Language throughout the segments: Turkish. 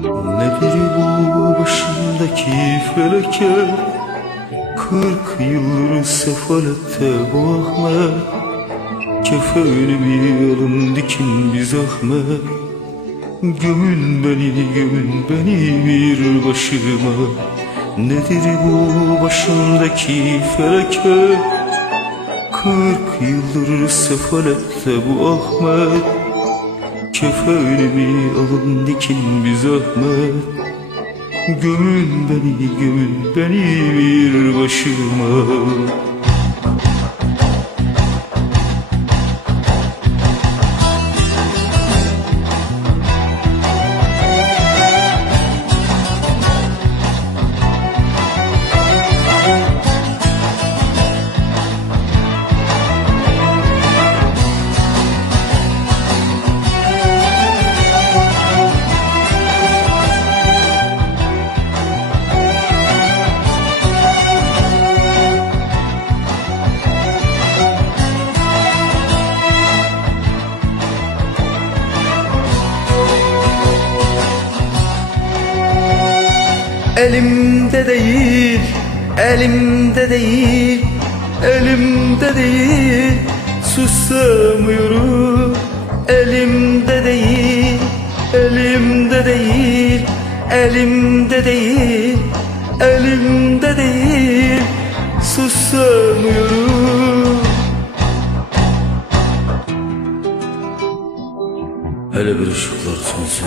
Nedir bu başımdaki felaket? Kırk yıldır sefalette bu Ahmet. Kefenimi alın dikin bir zahmet. Gömün beni gömün beni bir başıma. Nedir bu başımdaki felaket? Kırk yıldır sefalette bu Ahmet Kefenimi alın dikin bir zahmet? Gömün beni gömün beni bir başıma Elimde değil, elimde değil, elimde değil. Susamıyorum Elimde değil, elimde değil, elimde değil, elimde değil. Susamıyorum Hele bir ışıklar sönsün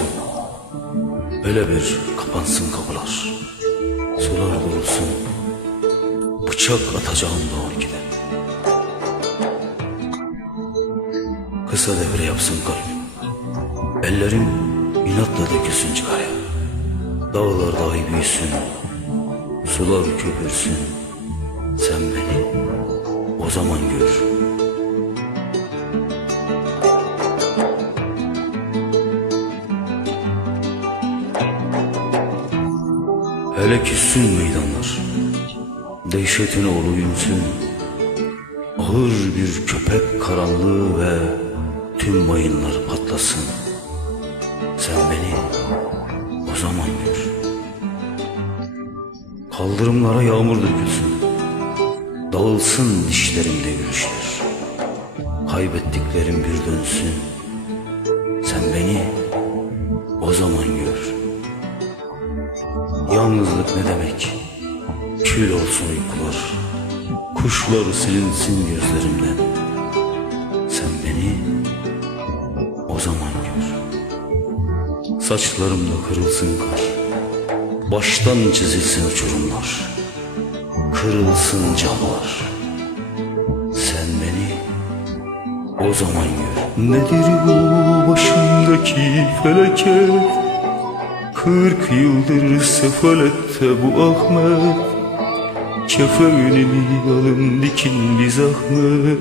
Hele bir kapansın kapılar Sular durulsun Bıçak atacağım doğan gibi Kısa devre yapsın kalbim. Ellerim inatla dökülsün çıkaraya Dağlar dahi büyüsün. Sular köpürsün. Sen beni o zaman gör Hele küssün meydanlar. Dehşetine oluyunsun Ağır bir köpek karanlığı ve Tüm mayınlar patlasın. Sen beni o zaman gör. Kaldırımlara yağmur dökülsün. Dağılsın dişlerimde gülüşler. Kaybettiklerim bir dönsün. Sen beni o zaman Yalnızlık ne demek? Kül olsun uykular. Kuşlar silinsin gözlerimden. Sen beni o zaman gör. Saçlarımda kırılsın kar. Baştan çizilsin uçurumlar. Kırılsın camlar. Sen beni o zaman gör. Nedir bu başımdaki felaket Kırk yıldır sefalette bu Ahmet. Kefenimi alın dikin bir zahmet.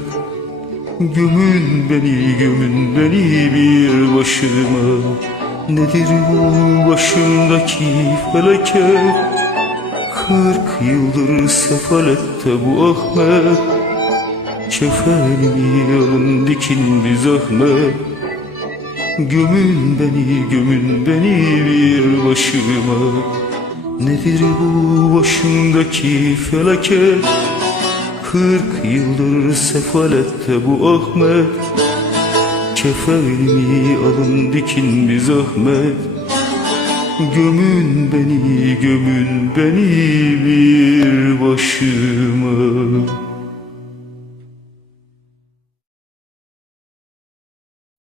Gömün beni gömün beni bir başıma. Nedir bu başımdaki felaket? Kırk yıldır sefalette bu Ahmet. Kefenimi alın dikin bir zahmet Gömün beni gömün beni bir başıma. Nedir bu başımdaki felaket? Kırk yıldır sefalette bu Ahmet. Kefenimi alın dikin bir zahmet. Gömün beni gömün beni bir